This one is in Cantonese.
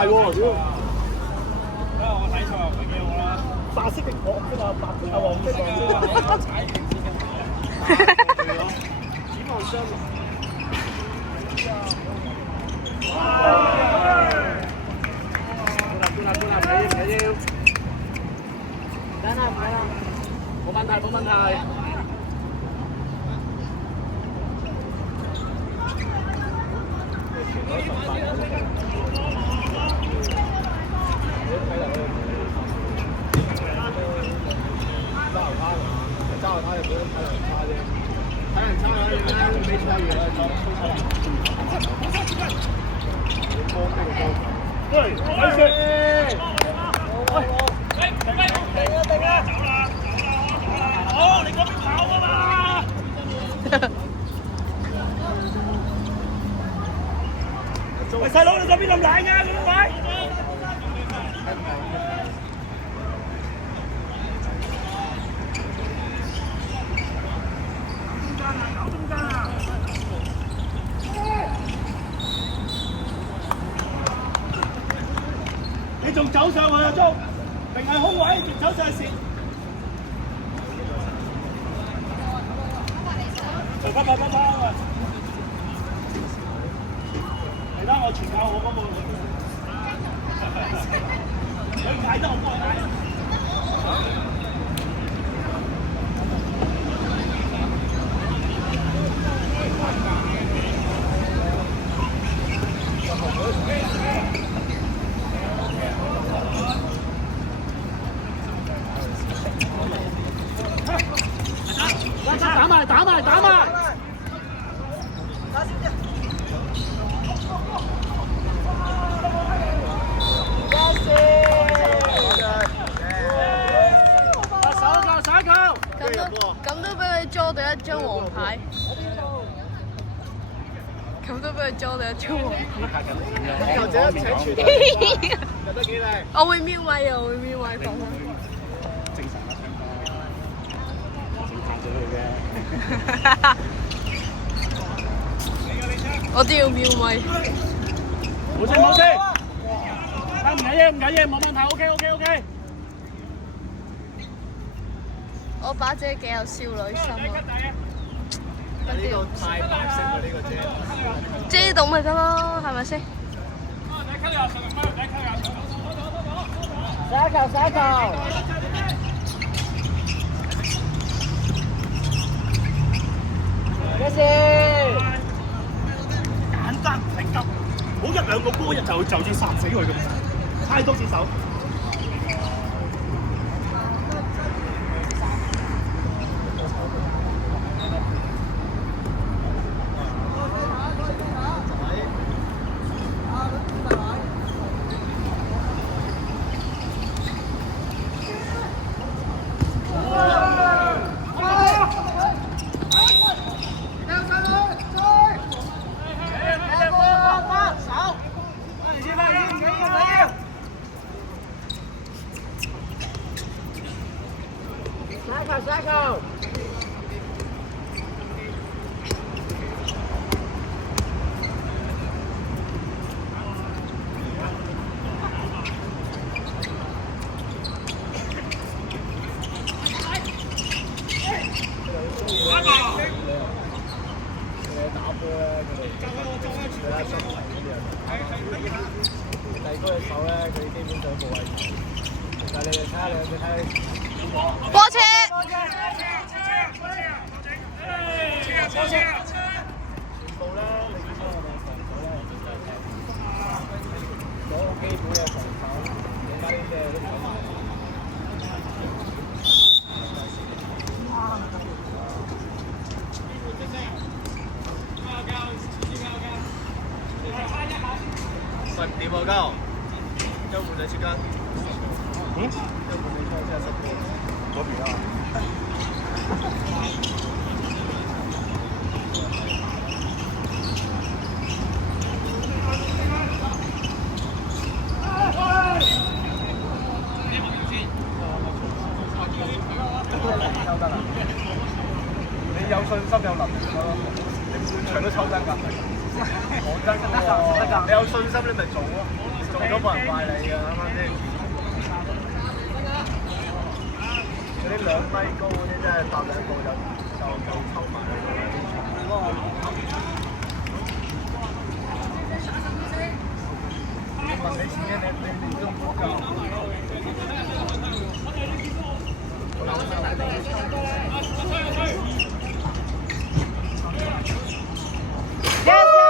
大喎，屌！我睇錯又唔係幾好啦。白色嘅黃色啊，白色啊，黃色啊。踩完先嘅。指望雙龍。搬啦，唔緊要。得啦，冇問題，冇問題。揸下又本身體能差啫，體能差嘅點比賽完啦，就吹出嚟。波飛個波。喂，睇住。喂，定啊！走啦！好，你嗰邊跑啊嘛！喂，細佬，你嗰邊咁奶㗎？嗰位？你仲走上去啊，鐘？定係空位？仲走上去線？隨翻啊！嚟啦，我全靠我嗰個。佢嗌得我幫佢嗌。打埋！手球！咁都俾佢捉到一張黃牌，咁都俾佢捉到一張黃牌。球仔一齊傳入得幾靚？我會瞄位啊！我會瞄位講。正常啊，整下咗佢啫。我都要瞄位。冇事，唔緊要，冇問題 ，OK。我把遮幾有少女心啊！呢個太白色啦，呢個遮。遮到咪得咯，係咪先？殺球！咩事？簡單唔急，好一兩個波就要殺死佢咁，太多隻手。殺球！打波咧，佢哋出嚟嗰啲人，第二個手咧，佢基本上冇位置。但係你哋睇下，波車。全部咧，你見到我哋防守咧，攞個基本嘅防守，其他啲嘢都唔使買。10點啊，交，要換你時間。要換你開車10點。嗰邊啊。你有信心有能力咯，你半場都抽真㗎。講真㗎喎，你有信心你咪做咯。都冇人怪你㗎，啱啱先？嗰啲2米高嗰啲真係搭2步就抽埋你㗎啦！問你錢嘅，你都唔好夠。寶寶。